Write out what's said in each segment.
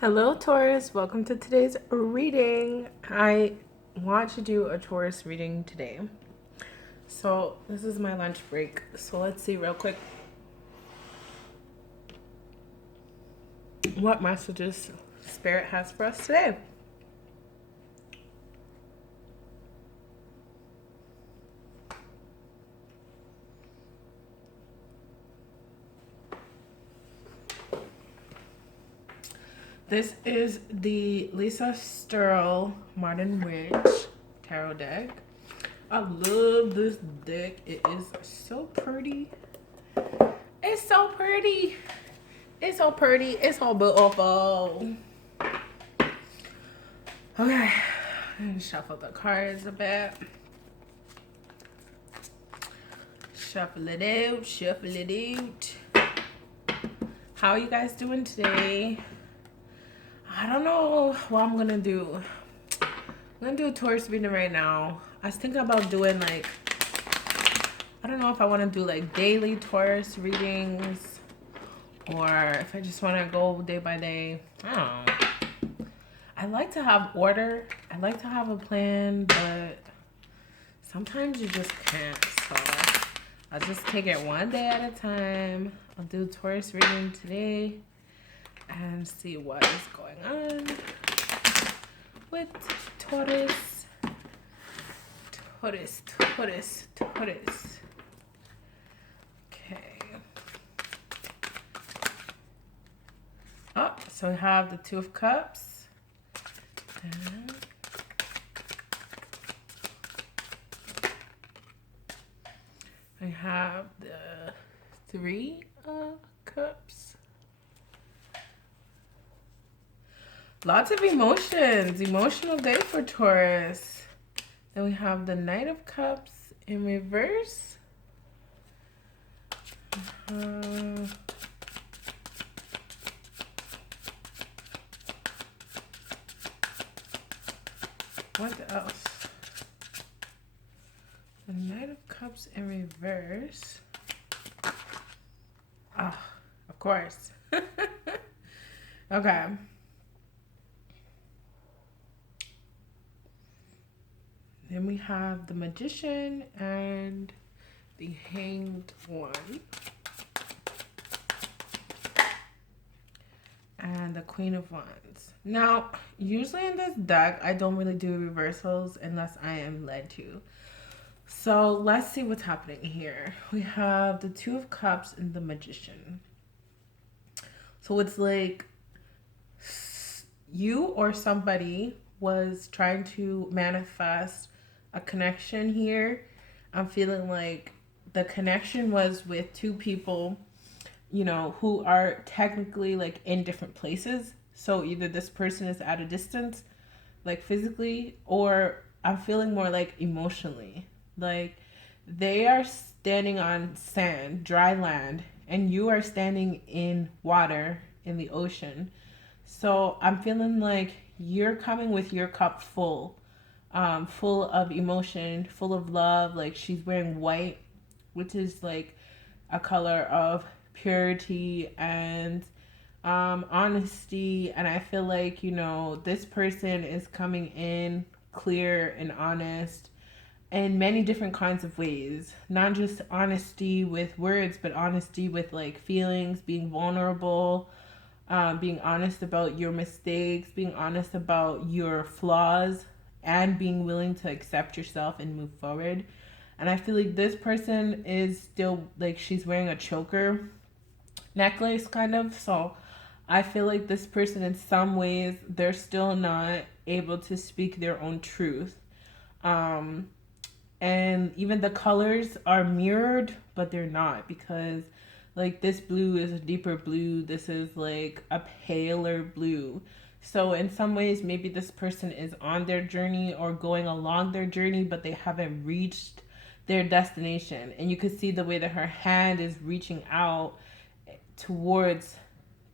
Hello, Taurus. Welcome to today's reading. I want to do a Taurus reading today. So, this is my lunch break. So, let's see real quick what messages Spirit has for us today. This is the Lisa Sterl Martin Witch Tarot deck. I love this deck. It is so pretty. It's so pretty. It's so pretty. It's so beautiful. Okay. And shuffle the cards a bit. Shuffle it out. Shuffle it out. How are you guys doing today? I don't know what I'm gonna do. I'm gonna do a Taurus reading right now. I was thinking about doing like, I don't know if I want to do like daily Taurus readings or if I just want to go day by day. I don't know. I like to have order. I like to have a plan, but sometimes you just can't. So I'll just take it one day at a time. I'll do Taurus reading today and see what is going on with Taurus. Taurus. Okay. Oh, so we have the Two of Cups. And we have the Three of Cups. Lots of emotions. Emotional day for Taurus. Then we have the Knight of Cups in reverse. What else? The Knight of Cups in reverse. Ah, of course. Okay. Then we have the Magician and the Hanged One. And the Queen of Wands. Now, usually in this deck, I don't really do reversals unless I am led to. So let's see what's happening here. We have the Two of Cups and the Magician. So it's like you or somebody was trying to manifest a connection here. I'm feeling like the connection was with two people, you know, who are technically like in different places. So either this person is at a distance, like physically, or I'm feeling more like emotionally. Like they are standing on sand, dry land, and you are standing in water in the ocean. So I'm feeling like you're coming with your cup full, full of emotion, full of love. Like she's wearing white, which is like a color of purity and honesty. And I feel like, you know, this person is coming in clear and honest in many different kinds of ways. Not just honesty with words, but honesty with like feelings, being vulnerable, being honest about your mistakes, being honest about your flaws, and being willing to accept yourself and move forward. And I feel like this person is still like she's wearing a choker necklace kind of. So I feel like this person in some ways they're still not able to speak their own truth. Um and even the colors are mirrored, but they're not, because like this blue is a deeper blue, this is like a paler blue. So in some ways maybe this person is on their journey or going along their journey, but they haven't reached their destination. And you could see the way that her hand is reaching out towards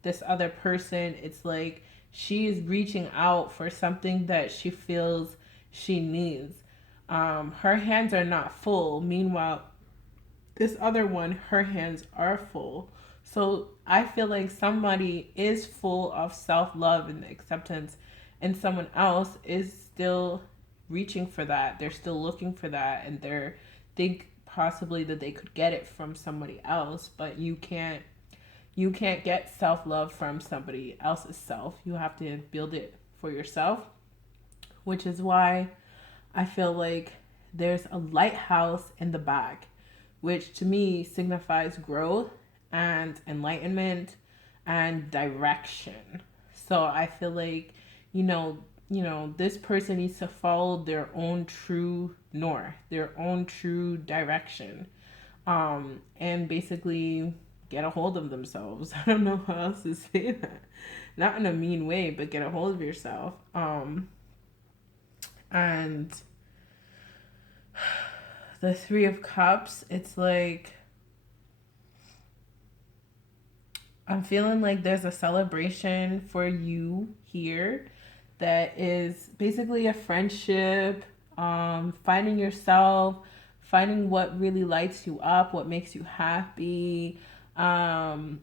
this other person. It's like she is reaching out for something that she feels she needs. Her hands are not full. Meanwhile, this other one, her hands are full. So I feel like somebody is full of self love and acceptance, and someone else is still reaching for that. They're still looking for that, and they're think possibly that they could get it from somebody else, but you can't get self love from somebody else's self. You have to build it for yourself, which is why I feel like there's a lighthouse in the back, which to me signifies growth and enlightenment and direction. So I feel like, this person needs to follow their own true north, their own true direction, and basically get a hold of themselves. I don't know how else to say that. Not in a mean way, but get a hold of yourself. And the Three of Cups, it's like I'm feeling like there's a celebration for you here that is basically a friendship, finding yourself, finding what really lights you up, what makes you happy, um,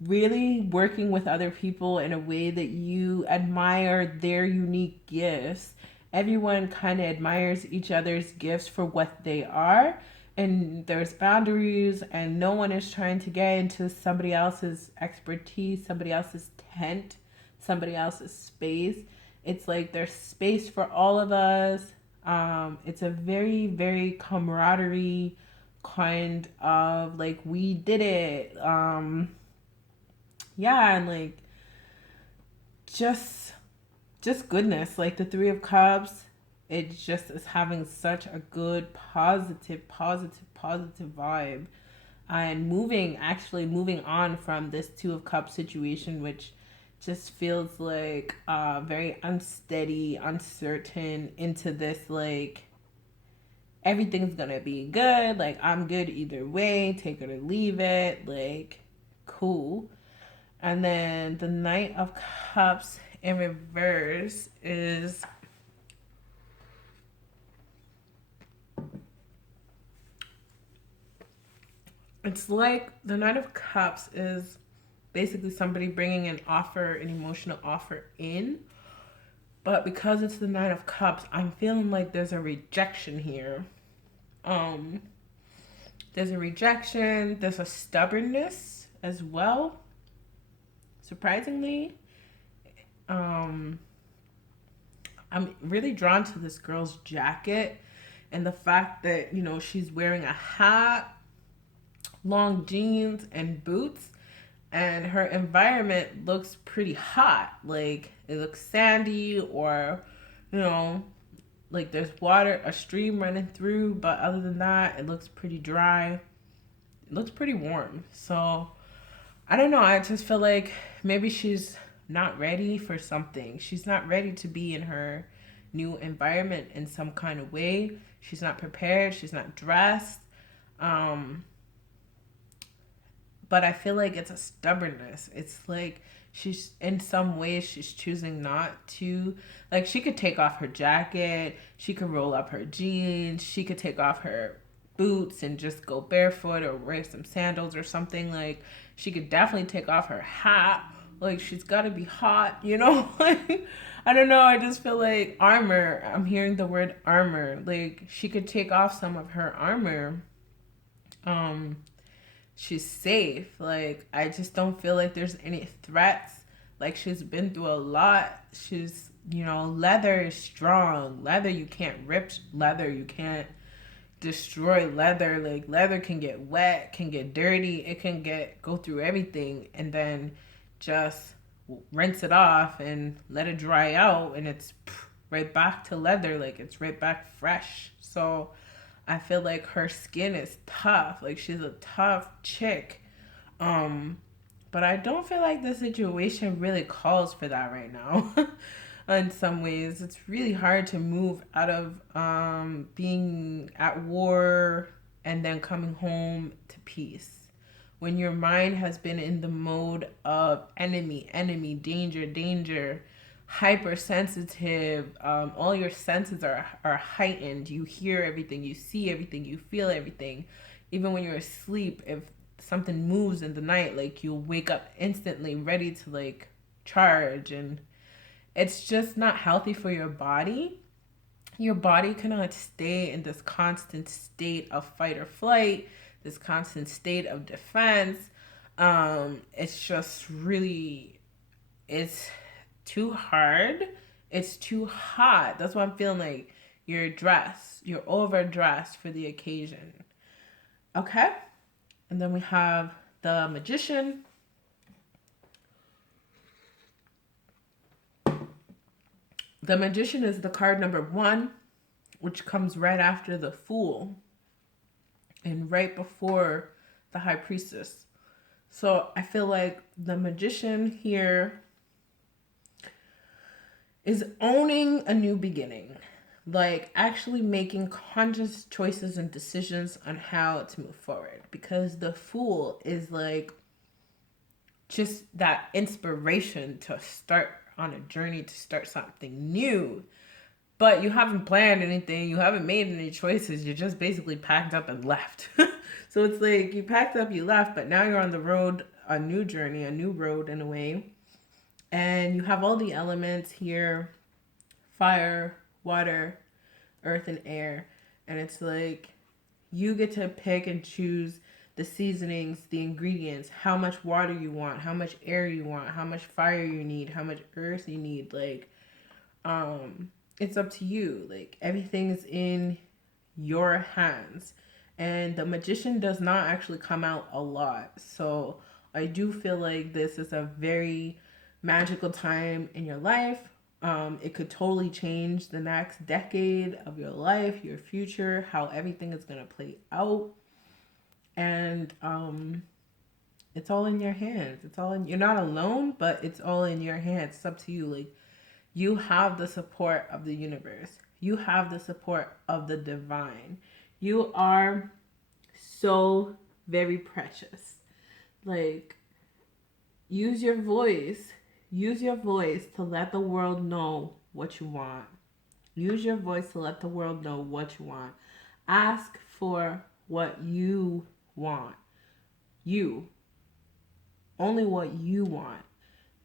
really working with other people in a way that you admire their unique gifts. Everyone kind of admires each other's gifts for what they are, and there's boundaries, and no one is trying to get into somebody else's expertise, somebody else's tent, somebody else's space. It's like there's space for all of us. It's a very, very camaraderie kind of like we did it. Yeah, and like just just goodness. Like the Three of Cups, it just is having such a good positive, positive, positive vibe. And moving on from this Two of Cups situation, which just feels like very unsteady, uncertain, into this like everything's gonna be good. Like I'm good either way, take it or leave it. Like cool. And then the Knight of Cups in reverse is it's like the Knight of Cups is basically somebody bringing an offer, an emotional offer in. But because it's the Nine of Cups, I'm feeling like there's a rejection here. Um, there's a rejection, there's a stubbornness as well, surprisingly. Um, I'm really drawn to this girl's jacket and the fact that, she's wearing a hat, long jeans, and boots, and her environment looks pretty hot. Like it looks sandy, or, you know, like there's water, a stream running through, but other than that, it looks pretty dry. It looks pretty warm. So I don't know. I just feel like maybe she's not ready for something. She's not ready to be in her new environment in some kind of way. She's not prepared. She's not dressed. Um, but I feel like it's a stubbornness. It's like she's in some ways she's choosing not to. Like she could take off her jacket, she could roll up her jeans, she could take off her boots and just go barefoot or wear some sandals or something. Like she could definitely take off her hat. Like she's got to be hot, you know? Like I don't know, I just feel like armor. I'm hearing the word armor. Like she could take off some of her armor. Um she's safe. Like I just don't feel like there's any threats. Like she's been through a lot. She's, leather is strong. Leather, you can't rip leather. You can't destroy leather. Like leather can get wet, can get dirty. It can go through everything, and then just rinse it off and let it dry out, and it's right back to leather. Like it's right back fresh. So I feel like her skin is tough. Like she's a tough chick. Um, but I don't feel like the situation really calls for that right now. In some ways, it's really hard to move out of being at war and then coming home to peace. When your mind has been in the mode of enemy, enemy, danger, danger, hypersensitive, all your senses are heightened. You hear everything, you see everything, you feel everything. Even when you're asleep, if something moves in the night, like you'll wake up instantly ready to like charge, and it's just not healthy for your body. Your body cannot stay in this constant state of fight or flight, this constant state of defense. It's just really, it's too hard. It's too hot. That's why I'm feeling like you're overdressed for the occasion. Okay? And then we have the Magician. The Magician is the card number 1, which comes right after the Fool and right before the High Priestess. So I feel like the Magician here is owning a new beginning, like actually making conscious choices and decisions on how to move forward, because the Fool is like just that inspiration to start on a journey, to start something new. But you haven't planned anything, you haven't made any choices, you just basically packed up and left. So it's like you packed up, you left, but now you're on the road, a new journey, a new road in a way. And you have all the elements here: fire, water, earth, and air. And it's like you get to pick and choose the seasonings, the ingredients, how much water you want, how much air you want, how much fire you need, how much earth you need. Like, it's up to you. Like, everything is in your hands. And the Magician does not actually come out a lot. So I do feel like this is a very magical time in your life. It could totally change the next decade of your life, your future, how everything is going to play out. And it's all in your hands. It's all in, you're not alone, but it's all in your hands. It's up to you. Like, you have the support of the universe. You have the support of the divine. You are so very precious. Like, use your voice. Use your voice to let the world know what you want. Use your voice to let the world know what you want. Ask for what you want. You. Only what you want.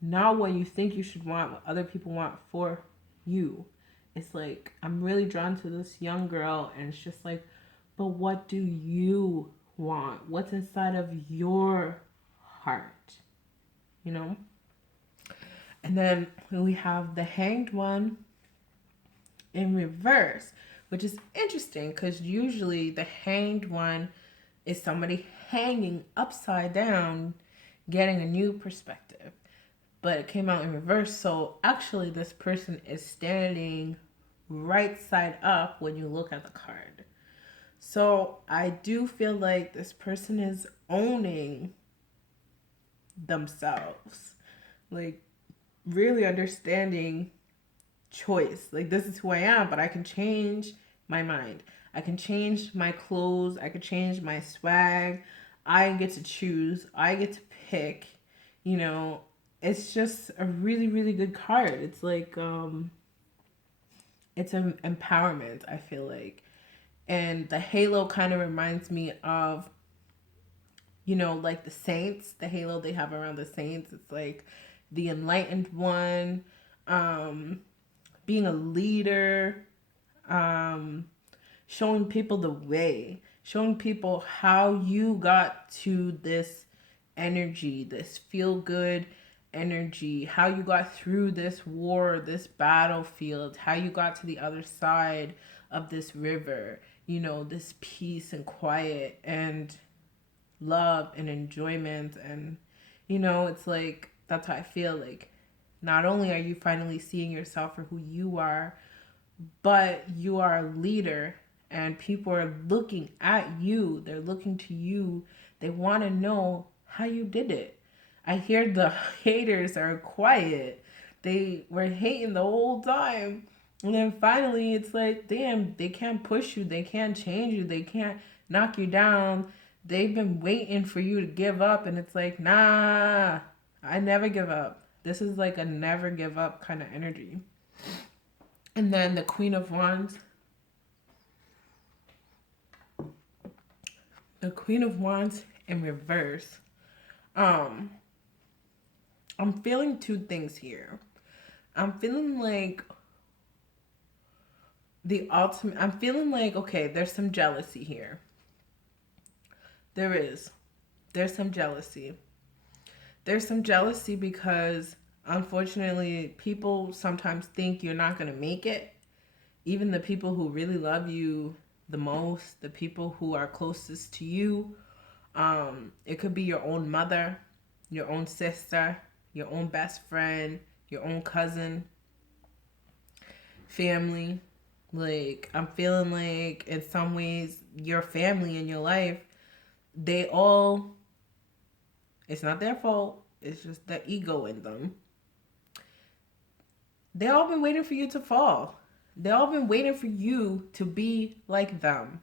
Not what you think you should want, what other people want for you. It's like, I'm really drawn to this young girl, and it's just like, but what do you want? What's inside of your heart? You know? And then we have the Hanged One in reverse, which is interesting because usually the Hanged One is somebody hanging upside down, getting a new perspective. But it came out in reverse, so actually this person is standing right side up when you look at the card. So I do feel like this person is owning themselves, like really understanding choice. Like, this is who I am, but I can change my mind. I can change my clothes. I can change my swag. I get to choose. I get to pick. You know, it's just a really, really good card. It's like, it's an empowerment, I feel like. And the halo kind of reminds me of, you know, like the saints, the halo they have around the saints. It's like the enlightened one, being a leader, showing people the way, showing people how you got to this energy, this feel good energy, how you got through this war, this battlefield, how you got to the other side of this river, you know, this peace and quiet and love and enjoyment. And, you know, it's like, that's how I feel like. Not only are you finally seeing yourself for who you are, but you are a leader, and people are looking at you. They're looking to you. They want to know how you did it. I hear the haters are quiet. They were hating the whole time. And then finally it's like, damn, they can't push you. They can't change you. They can't knock you down. They've been waiting for you to give up. And it's like, nah, I never give up. This is like a never give up kind of energy. And then the Queen of Wands. The Queen of Wands in reverse. Um, I'm feeling two things here. I'm feeling like I'm feeling like, okay, there's some jealousy here. There is. There's some jealousy. There's some jealousy because unfortunately people sometimes think you're not going to make it. Even the people who really love you the most, the people who are closest to you, it could be your own mother, your own sister, your own best friend, your own cousin, family. Like, I'm feeling like in some ways your family in your life, they all, it's not their fault, it's just the ego in them. They all been waiting for you to fall. They all been waiting for you to be like them.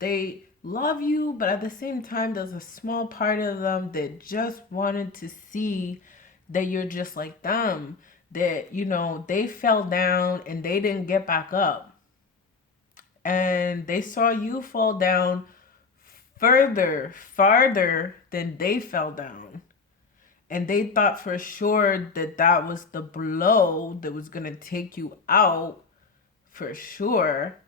They love you, but at the same time, there's a small part of them that just wanted to see that you're just like them. That, they fell down and they didn't get back up. And they saw you fall down farther than they fell down. And they thought for sure that that was the blow that was going to take you out for sure.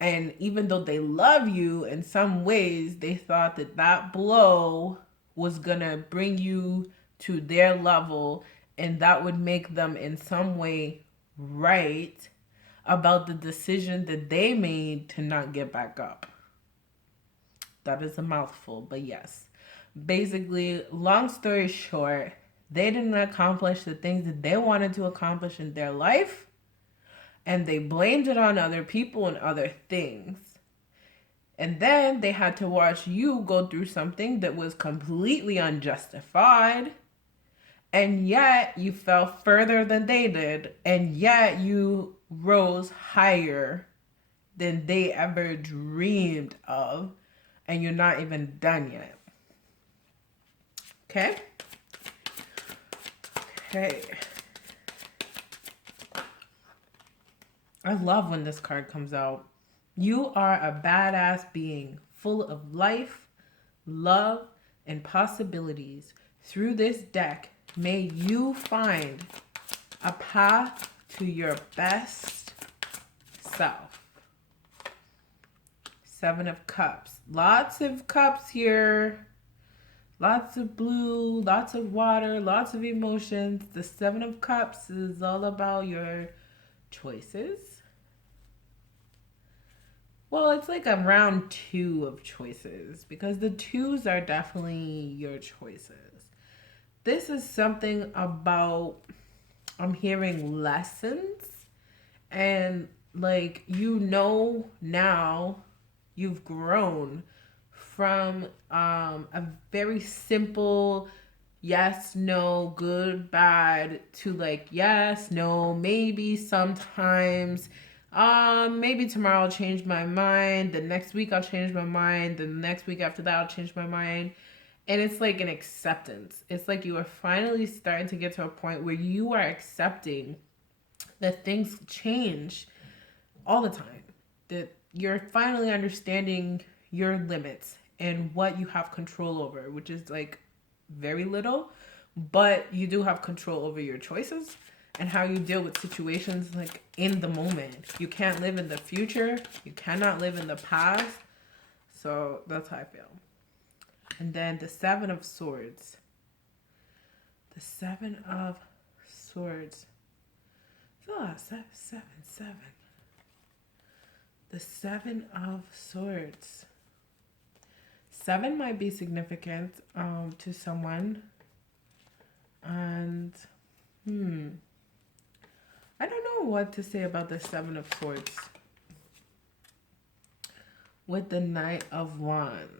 And even though they love you, in some ways, they thought that that blow was going to bring you to their level and that would make them in some way right about the decision that they made to not get back up. That is a mouthful, but yes. Basically, long story short, they didn't accomplish the things that they wanted to accomplish in their life, and they blamed it on other people and other things. And then they had to watch you go through something that was completely unjustified, and yet you fell further than they did, and yet you rose higher than they ever dreamed of, and you're not even done yet. Okay? Okay. I love when this card comes out. You are a badass being full of life, love, and possibilities. Through this deck, may you find a path to your best self. Seven of Cups. Lots of cups here. Lots of blue, lots of water, lots of emotions. The Seven of Cups is all about your choices. Well, it's like a round two of choices because the twos are definitely your choices. This is something about, I'm hearing lessons and like, now you've grown from a very simple yes, no, good, bad to like yes, no, maybe, sometimes, maybe tomorrow I'll change my mind, the next week I'll change my mind, the next week after that I'll change my mind. And it's like an acceptance. It's like you are finally starting to get to a point where you are accepting that things change all the time. That you're finally understanding your limits and what you have control over, which is like very little, but you do have control over your choices and how you deal with situations like in the moment. You can't live in the future. You cannot live in the past. So that's how I feel. And then the Seven of Swords. The Seven of Swords. Oh, seven. The Seven of Swords. Seven might be significant to someone. And, I don't know what to say about the Seven of Swords. With the Knight of Wands.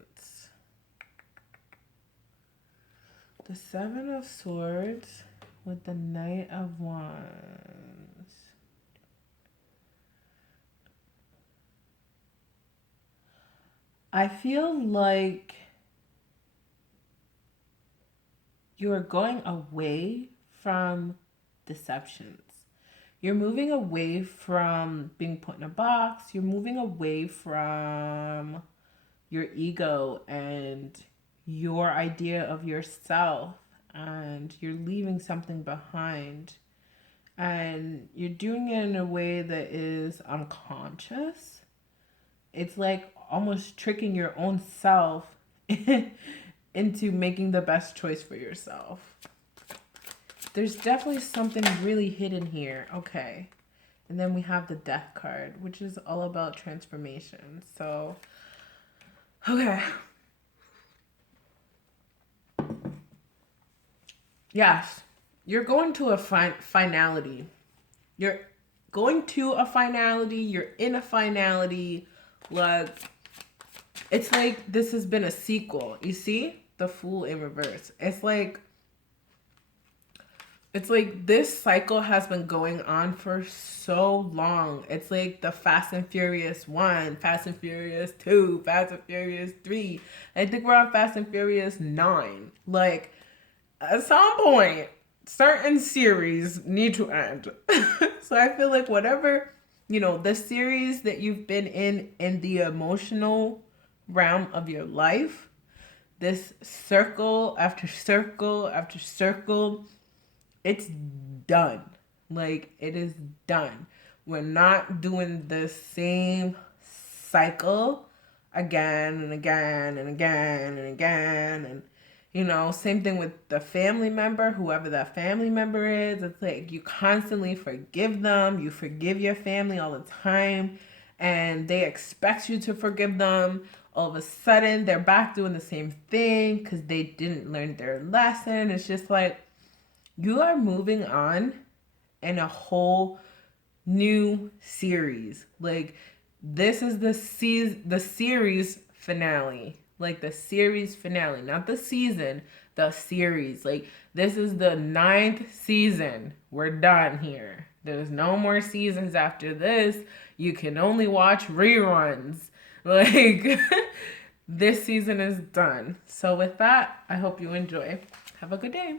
The Seven of Swords with the Knight of Wands. I feel like you're going away from deceptions. You're moving away from being put in a box. You're moving away from your ego and your idea of yourself, and you're leaving something behind, and you're doing it in a way that is unconscious. It's like almost tricking your own self into making the best choice for yourself. There's definitely something really hidden here. Okay. And then we have the death card, which is all about transformation. So, okay. Yes. You're going to a finality. You're going to a finality. You're in a finality. Like, it's like this has been a sequel. You see? The Fool in reverse. It's like this cycle has been going on for so long. It's like the Fast and Furious 1, Fast and Furious 2, Fast and Furious 3. I think we're on Fast and Furious 9. Like, at some point, certain series need to end. So I feel like whatever, the series that you've been in the emotional realm of your life, this circle after circle after circle, it's done. Like, it is done. We're not doing the same cycle again and again and again and again. And, same thing with the family member, whoever that family member is. It's like you constantly forgive them. You forgive your family all the time. And they expect you to forgive them. All of a sudden, they're back doing the same thing because they didn't learn their lesson. It's just like, you are moving on in a whole new series. Like, this is the series finale. Like, the series finale, not the season, the series. Like, this is the 9th season. We're done here. There's no more seasons after this. You can only watch reruns. Like, this season is done. So with that, I hope you enjoy. Have a good day.